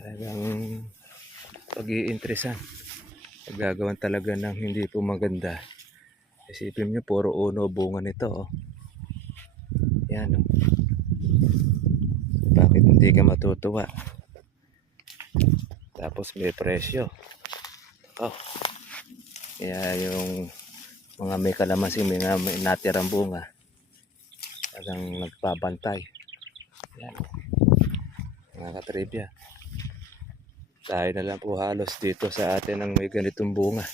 Talagang pag-iinteresan. Gagawan talaga ng hindi po maganda. Isipin nyo, puro uno bunga nito. Oh. Yan. Oh. Bakit hindi ka matutuwa? Tapos may presyo. Oh. Kaya yung mga may kalamansi, may natirang bunga, talagang nagpabantay. Yan. Mga katribya. Tayo na lang po halos dito sa atin ang may ganitong bunga.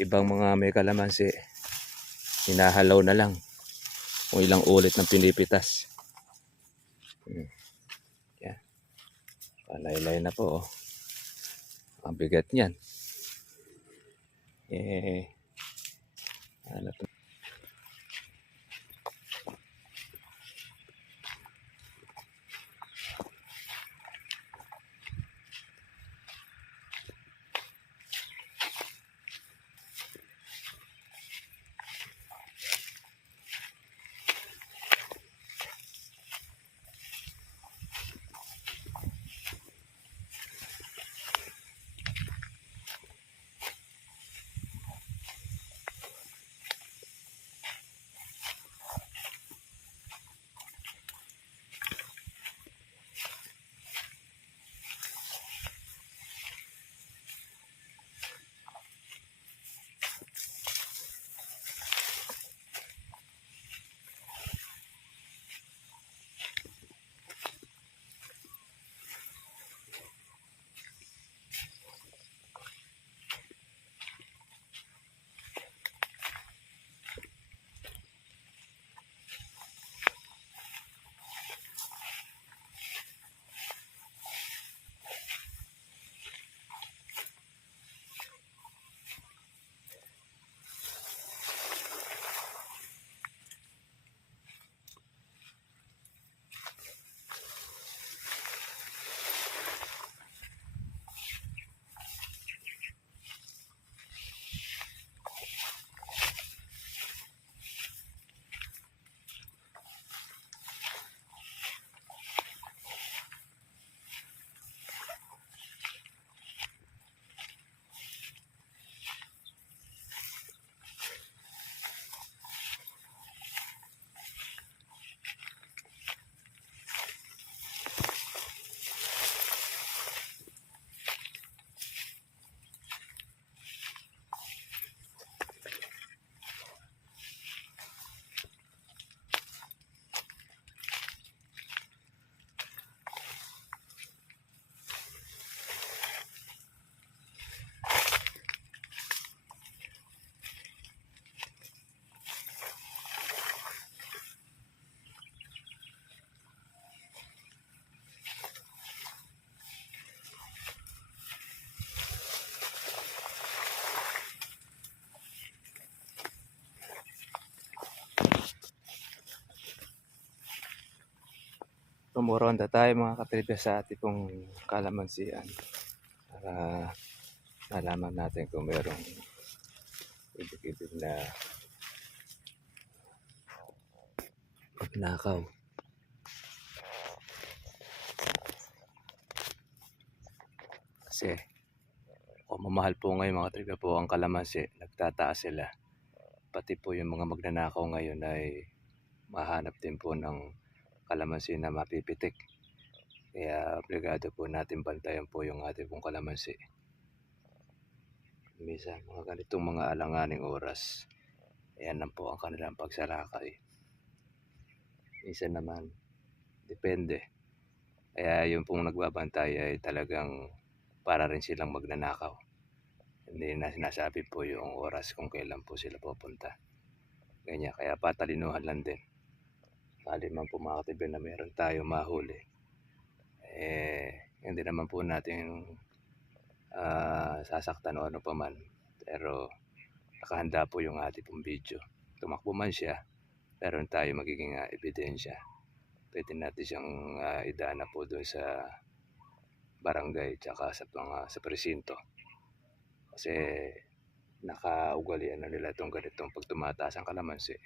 Ibang mga may kalamansi, hinahalaw na lang kung ilang ulit ng pinipitas. Yan. Palaylay na po. Oh. Ang bigat niyan. Ano to? Tumuronda tayo mga katribya sa ating pong kalamansian para malaman natin kung merong ibig na pagnakaw. Kasi kung mamahal po ngayon mga katribya po ang kalamansi, nagtataas sila. Pati po yung mga magnanakaw ngayon ay mahanap din po ng kalamansi na mapipitik. Kaya obligado po natin bantayan po yung ating pong kalamansi. Minsan mga ganitong mga alanganing oras, ayan lang po ang kanilang pagsalakay. Minsan naman, depende. Kaya yung pong nagbabantay ay talagang para rin silang magnanakaw. Hindi na sinasabi po yung oras kung kailan po sila pupunta. Ganyan, kaya patalinuhan lang din. Kali man po mga katibin na meron tayo mahuli, hindi naman po natin sasaktan o ano pa man. Pero nakahanda po yung ating pong video. Tumakbo man siya, meron tayo magiging ebidensya. Pwede natin siyang idana po doon sa barangay tsaka sa presinto. Kasi nakaugalian na nila itong ganitong pag tumataas ang kalamansi.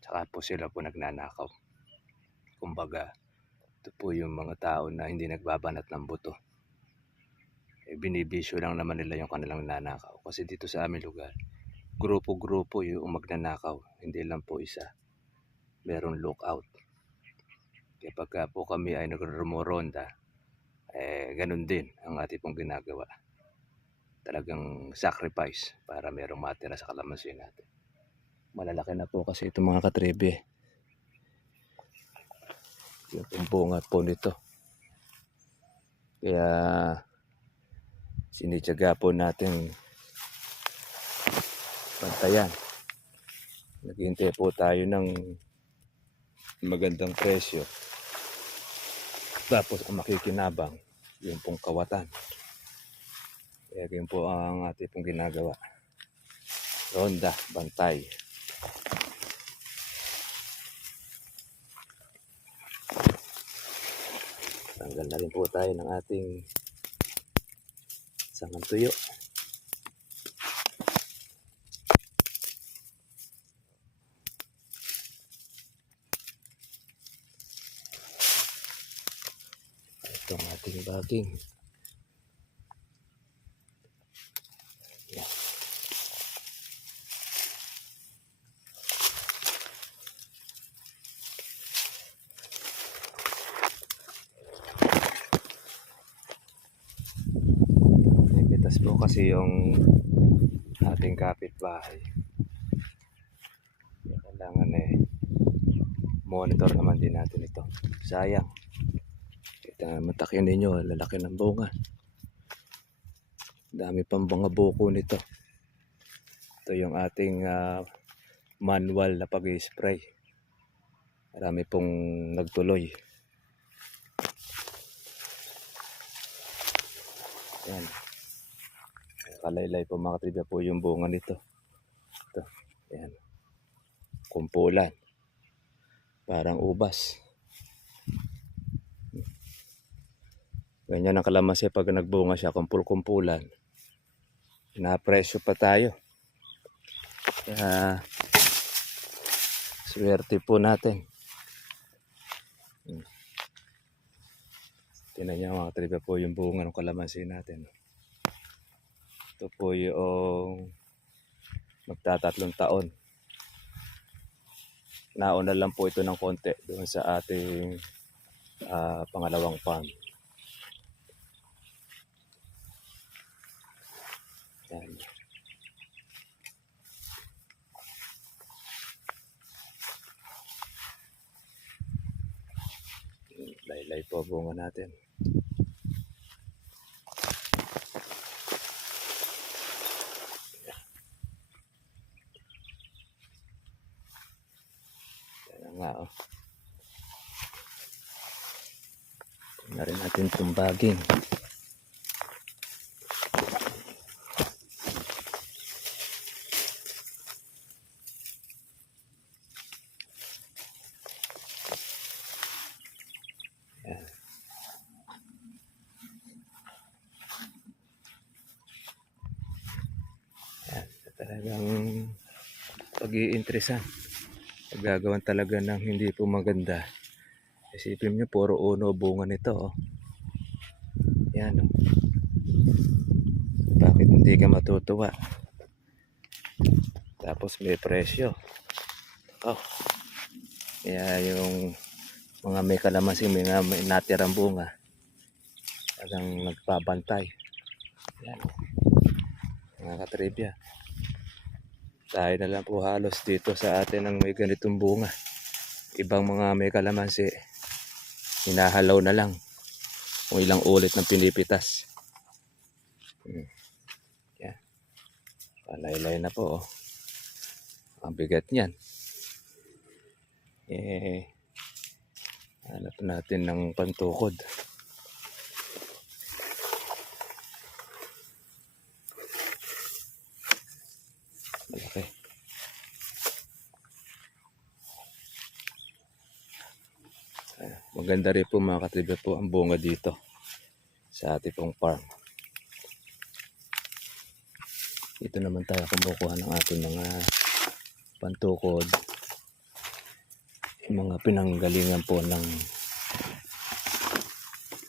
Tsaka po sila po nagnanakaw. Kumbaga, ito po yung mga tao na hindi nagbabanat ng buto. binibisyo lang naman nila yung kanilang nanakaw. Kasi dito sa aming lugar, grupo-grupo yung magnanakaw, hindi lang po isa. Merong lookout. Kaya pagka po kami ay nagrumoronda, ganun din ang ating pong ginagawa. Talagang sacrifice para merong matira sa kalamansi natin. Malalaki na po kasi itong mga katribe. Yung bunga po nito. Kaya sinityaga po natin pantayan. Naghihintay po tayo ng magandang presyo. Tapos ang makikinabang, yung pong kawatan. Kaya yun po ang ating pong ginagawa. Ronda, bantay. Tanggal na rin po tayo ng ating sangang tuyo. Itong ating baging. Yan. Napitas po kasi yung ating kapitbahay. Kailangan monitor naman din natin ito. Sayang. Kita matakin ninyo, lalaki ng bunga. Dami pang mga buko nito. Ito yung ating manual na pag-spray. Marami pong nagtuloy. Yan. Kalaylay po mga katribe po yung bunga nito. Ito. Yan. Kumpulan. Parang ubas. Ganyan ang kalamansi pag nagbunga siya, kumpul-kumpulan. Pinapresyo pa tayo. Kaya swerte po natin. Tingnan niyo mga katribe po yung bunga ng kalamansi natin. Ito po yung magtatatlong taon. Nauna lang po ito ng konti doon sa ating pangalawang farm. Yan. Laylay po bunga natin. Yan nga oh. Tingnan rin natin itong baging. Yan. Yan. Talagang pag-iinteresan. Gagawan talaga ng hindi po maganda. Isipin nyo, puro uno bunga nito. Oh. Yan. Oh. Bakit hindi ka matutuwa? Tapos may presyo. Oh. Kaya yung mga may kalamansi, may natirang bunga. Talagang nagpabantay. Yan. Mga katribya. Tayo na lang po halos dito sa atin ang may ganitong bunga. Ibang mga may kalamansi, hinahalaw na lang kung ilang ulit ng pinipitas. Yan. Palaylay na po. Oh. Ang bigat niyan. Hanap natin ng pantukod. Malaki. Maganda rin po mga katribe po ang bunga dito sa ating pong farm. Dito naman tayo kumukuha ng ating mga pantukod, mga pinanggalingan po ng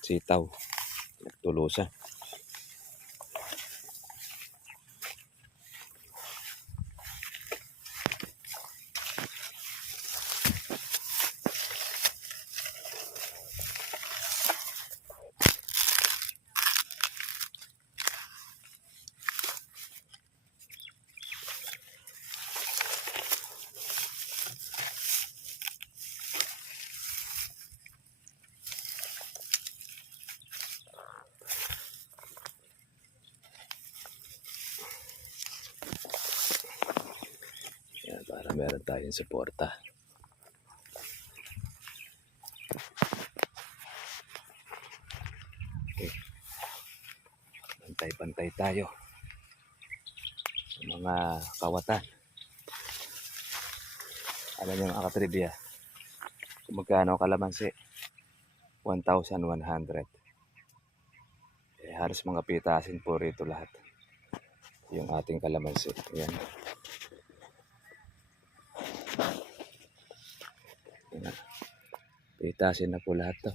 sitaw, tulusa. meron tayong suporta. Okay. Pantay-pantay tayo sa mga kawatan. Alam niyo mga katribya, kung magkano kalamansi? 1,100. Halos mga pitasin po rito lahat yung ating kalamansi. Ayan. Ayan. Pitasin na po lahat to.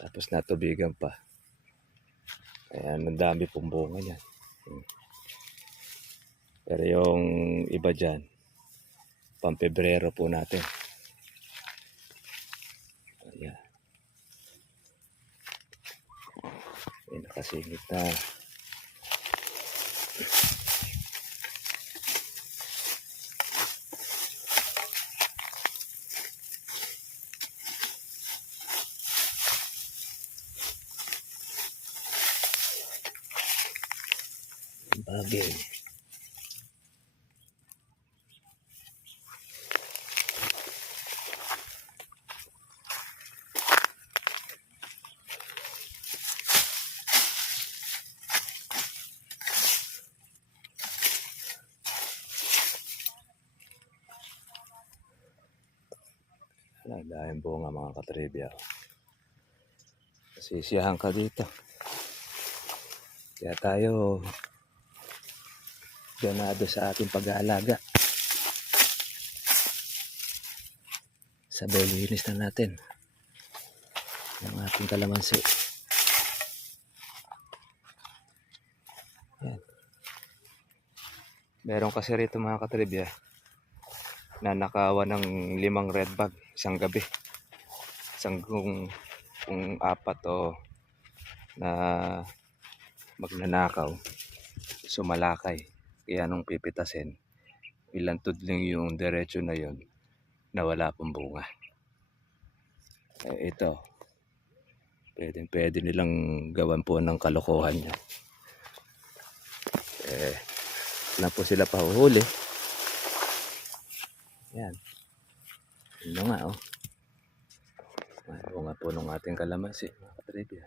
Tapos natubigan pa. Ayan, ang dami pong bunga niyan. Pero yung iba dyan, pang-Pebrero po natin. Ayan. Ayan, nakasingit na. Bagay. Dahil bunga mga katribya. Sisiyahan ka dito. Kaya tayo ganado sa ating pag-aalaga. Sabay linis na natin ang ating kalamansi. Yan. Meron kasi rito mga katribya na nakawa ng 5 red bag isang gabi. Isang kung 4 o na magnanakaw, sumalakay. Kaya nung pipitasin, ilang tudling yung diretso na yon na wala pong bunga. Ito, pwede nilang gawan po ng kalokohan niya. Na po sila pahuhuli. Yan. Ano nga oh. May bunga po ng ating kalamansi, mga katribya.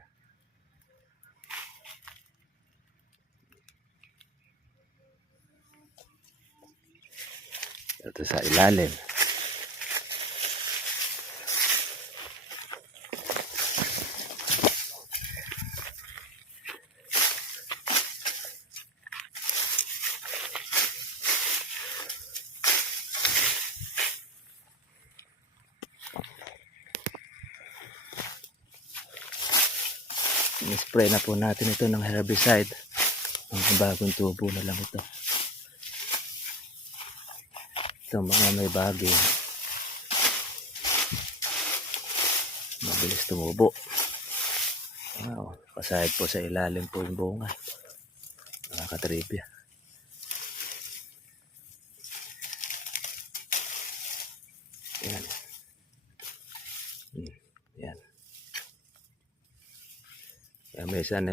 Ito sa ilalim. I-spray na po natin ito ng herbicide. Ang bagong tubo na lang ito. Ito mga may bagay. Mabilis tumubo. Wow, kasahid po sa ilalim po yung bunga. Mga katribya. Yan. Yan. Kaya minsan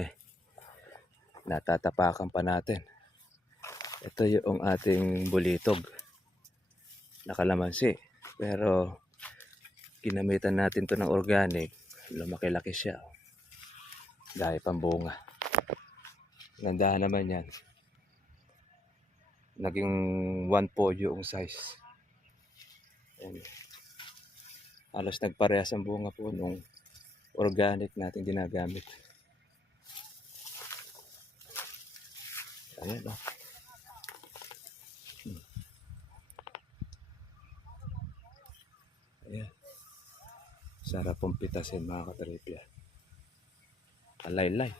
natatapakan pa natin. Ito yung ating bulitog na kalamansi. Pero ginamitan natin to ng organic. Lumaki-laki siya. Dahil pambunga. Gandahan naman yan. Naging 1 po yung size. Yan. Halos nagparehas ang bunga po nung organic natin ginagamit. Ayan o. Ayan. Sarap pong pitasin mga katribya. Alaylay.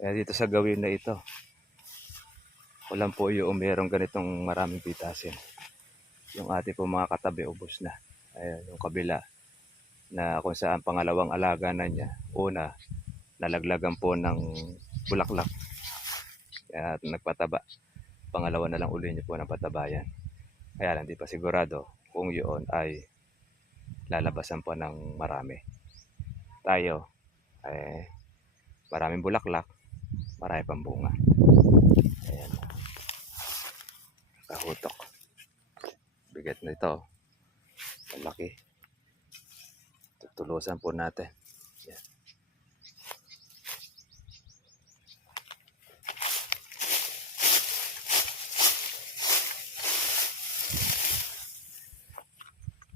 Kaya dito sa gawin na ito, walang po yung merong ganitong maraming pitasin. Yung ating po mga katabi, ubos na. Ayan, yung kabila na kung saan pangalawang alaga na niya. Una, nalaglagan po ng bulaklak. Kaya nagpataba. Pangalawa na lang uli niyo po ng patabayan. Kaya lang, di pa sigurado kung yun ay lalabasan po ng marami. Tayo, Eh, maraming bulaklak, marami pang bunga. Ayan, kahutok. Bigat na ito. Malaki. Tutulusan po natin. Ayan.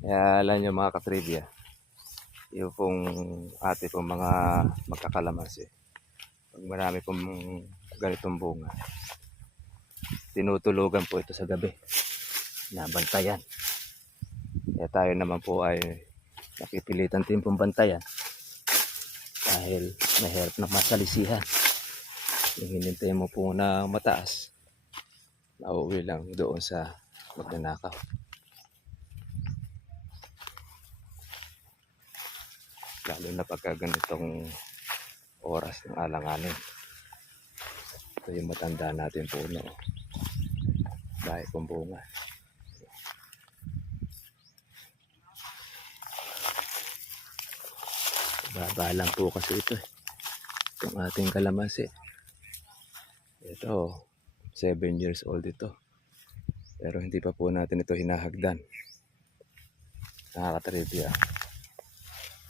Kaya alam nyo mga katribya, yung pong ate pong mga magkakalamansi, pag marami pong ganitong bunga, tinutulugan po ito sa gabi, nabantayan. Kaya tayo naman po ay nakipilitan din pong bantayan dahil mahirap na masalisihan. Yung hinintay mo po na mataas, nauwi lang doon sa magnanakaw. Lalo na pagka ganitong oras ng alanganin. Ito yung matanda natin puno. Dahil pong bunga. Baba lang po kasi ito. Itong ating kalamansi. Ito, 7 years old ito. Pero hindi pa po natin ito hinahagdan. Nakakatribya.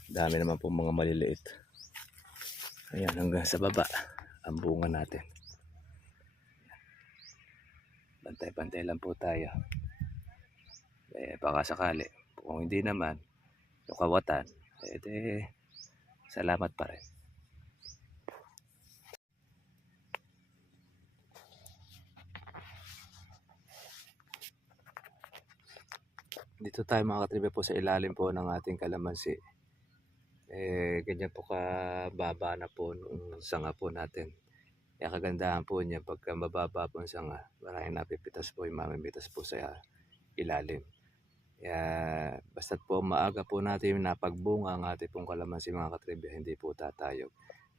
Dami naman po mga maliliit. Ayan, hanggang sa baba ang bunga natin. Bantay-bantay lang po tayo. Baka sakali. Kung hindi naman, yung kawatan, salamat pa rin. Dito tayo mga katribya po sa ilalim po ng ating kalamansi. Ganyan po kababa na po nung sanga po natin. Kaya kagandahan po niya pagka mababa po ang sanga, maraming napipitas po yung mamimitas po sa ilalim. Kaya basta't po maaga po natin napagbunga ang ating pong kalamansi mga katribya, hindi po tatayog.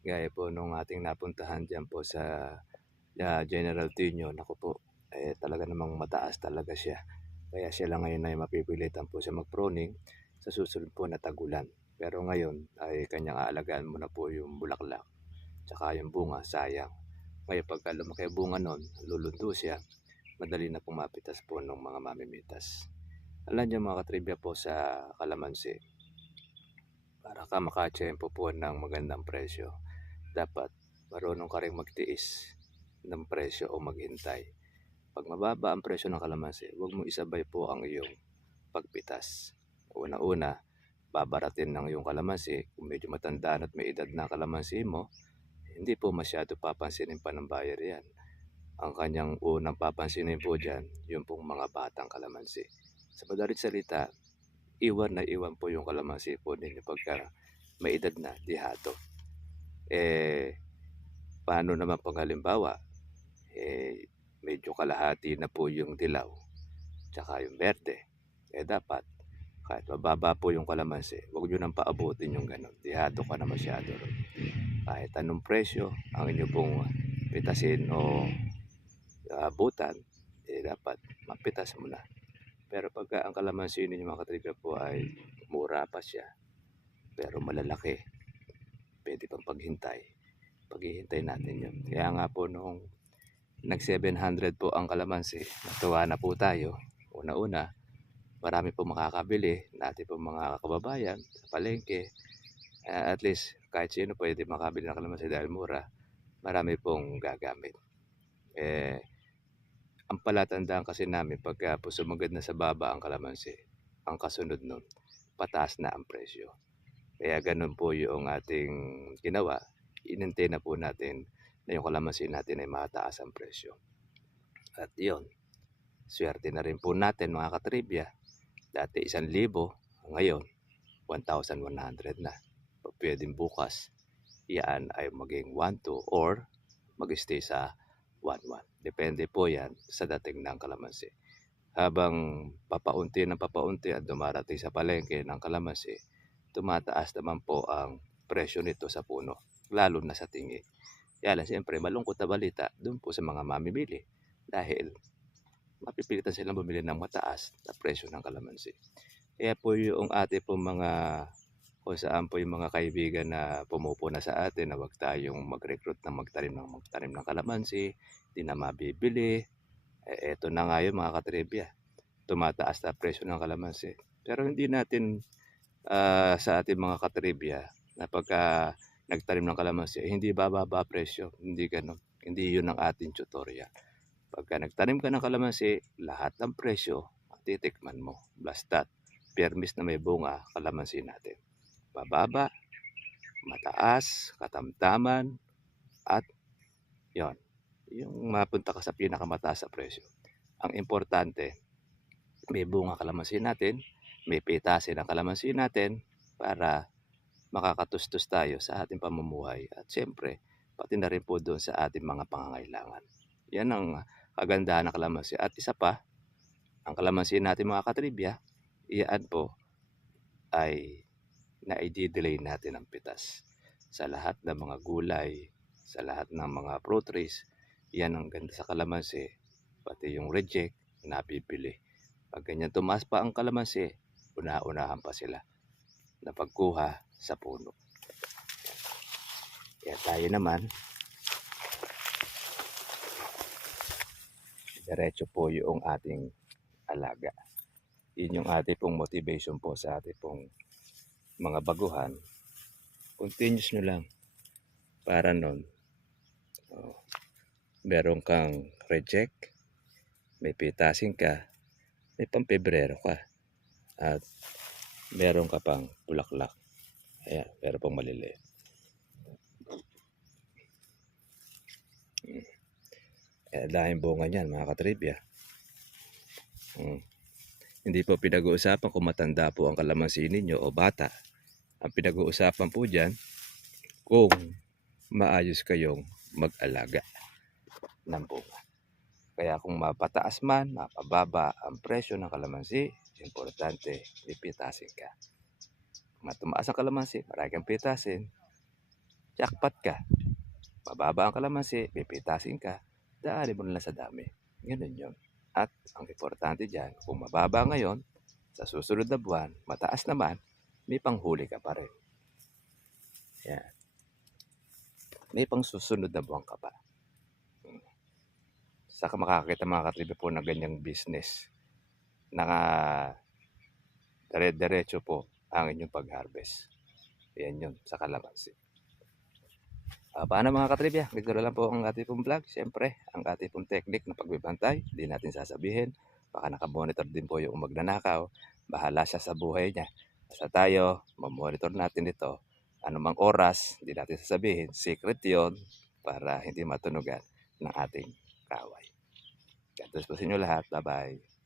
Gaya po nung ating napuntahan dyan po sa General Tino, naku po, talaga namang mataas talaga siya. Kaya siya lang ngayon ay mapipilitan po siya mag-pruning sa susunod po na tagulan. Pero ngayon ay kanyang aalagaan muna po yung bulaklak tsaka yung bunga, sayang. Ngayon pagka lumaki bunga nun, lulundo siya, madali na pong mapitas po ng mga mamimitas. Alam niyo mga katribya po sa kalamansi, para ka makatsyempo po ng magandang presyo, dapat marunong ka rin magtiis ng presyo o maghintay. Pag mababa ang presyo ng kalamansi, huwag mo isabay po ang iyong pagpitas. Una-una, babaratin ng iyong kalamansi. Kung medyo matanda at may edad na kalamansi mo, hindi po masyado papansinin pa ng buyer yan. Ang kanyang unang papansinin po dyan, yung pong mga batang kalamansi. Sa madalit salita, iwan na iwan po yung kalamansi po ninyo pagka may edad na, dihado. Paano naman pag halimbawa, medyo kalahati na po yung dilaw tsaka yung berde, dapat kahit mababa po yung kalamansi, huwag nyo nang paabutin yung ganun, dihado ka na masyado ron. Kahit anong presyo ang inyo pong pitasin o abutan, dapat mapitas mo na. Pero pagka ang kalamansi ninyo mga katribya po ay mura pa siya pero malalaki, pwede pang paghihintay natin yun. Kaya nga po nung nag 700 po ang kalamansi, natuwa na po tayo. Una-una, marami po makakabili natin po mga kababayan sa palengke. At least kahit sino pwede makabili ng kalamansi dahil mura, marami pong gagamit. Ang palatandaan kasi namin pagka po sumagad na sa baba ang kalamansi, ang kasunod nun, pataas na ang presyo. Kaya ganun po yung ating ginawa. Inintay na po natin na yung kalamansi natin ay mataas ang presyo. At yun, swerte na rin po natin mga katribya. Dati 1,000, ngayon 1,100 na. Pwedeng bukas, yan ay maging 1,2 or mag-stay sa 1,1. Depende po yan sa dating ng kalamansi. Habang papaunti at dumarating sa palengke ng kalamansi, tumataas naman po ang presyo nito sa puno, lalo na sa tingi. Kaya lang siyempre malungkot na balita doon po sa mga mamimili dahil mapipilitan silang bumili ng mataas na presyo ng kalamansi. Kaya po yung ating po mga kung saan po yung mga kaibigan na pumupuna sa atin na huwag tayong mag-recruit na magtanim ng kalamansi, hindi na mabibili. Eto na nga yun mga katribya, tumataas na presyo ng kalamansi. Pero hindi natin sa ating mga katribya na pagka nagtanim ng kalamansi, hindi bababa presyo. Hindi ganun. Hindi yun ang ating tutorial. Pagka nagtanim ka ng kalamansi, lahat ng presyo titikman mo. Basta't permis na may bunga kalamansi natin. Bababa, mataas, katamtaman, at yon, yung mapunta ka sa pinakamataas sa presyo. Ang importante, may bunga kalamansi natin, may pitasin ang kalamansi natin para makakatustos tayo sa ating pamumuhay at siyempre pati na rin po doon sa ating mga pangangailangan. Yan ang kagandahan ng kalamansi. At isa pa, ang kalamansi natin mga katribya, iyaan po ay na-delay natin ang pitas. Sa lahat ng mga gulay, sa lahat ng mga fruit trees, yan ang ganda sa kalamansi. Pati yung reject, nabibili. Pag ganyan tumaas pa ang kalamansi, una-unahan pa sila na pagkuha sa puno. Kaya tayo naman, diretso po yung ating alaga. Yun yung ating pong motivation po sa ating pong mga baguhan. Continuous nyo lang para nun meron kang reject, may pitasin ka, may pampebrero ka, at meron ka pang bulaklak. Ayan, meron pang maliliit. Dahil bunga niyan mga katribya. Hindi po pinag-uusapan kung matanda po ang kalamansi ninyo o bata. Ang pinag-uusapan po dyan kung maayos kayong mag-alaga ng bunga. Kaya kung mapataas man, mapababa ang presyo ng kalamansi, importante, pipitasin ka. Kung matumaas ang kalamansi, marami kang pitasin, jackpot ka. Mababa ang kalamansi, pipitasin ka, daanin mo na lang sa dami. Ganun yun. At ang importante dyan, kung mababa ngayon, sa susunod na buwan, mataas naman, may panghuli ka pa rin. Yan. May pang susunod na buwan ka pa. Saka makakakita mga katribe po ng ganyang business. Dire-diretso po ang inyong pag-harvest. Yan yun sa kalamansi. Paano mga katribya? Ganito na lang po ang ating pong vlog. Siyempre, ang ating pong technique na pagbibantay, hindi natin sasabihin. Baka nakamonitor din po yung magnanakaw. Bahala siya sa buhay niya. Basta tayo, mamonitor natin ito. Anumang oras, hindi natin sasabihin. Secret yon para hindi matunugan ng ating kaway. God bless po sa inyo lahat. Bye-bye.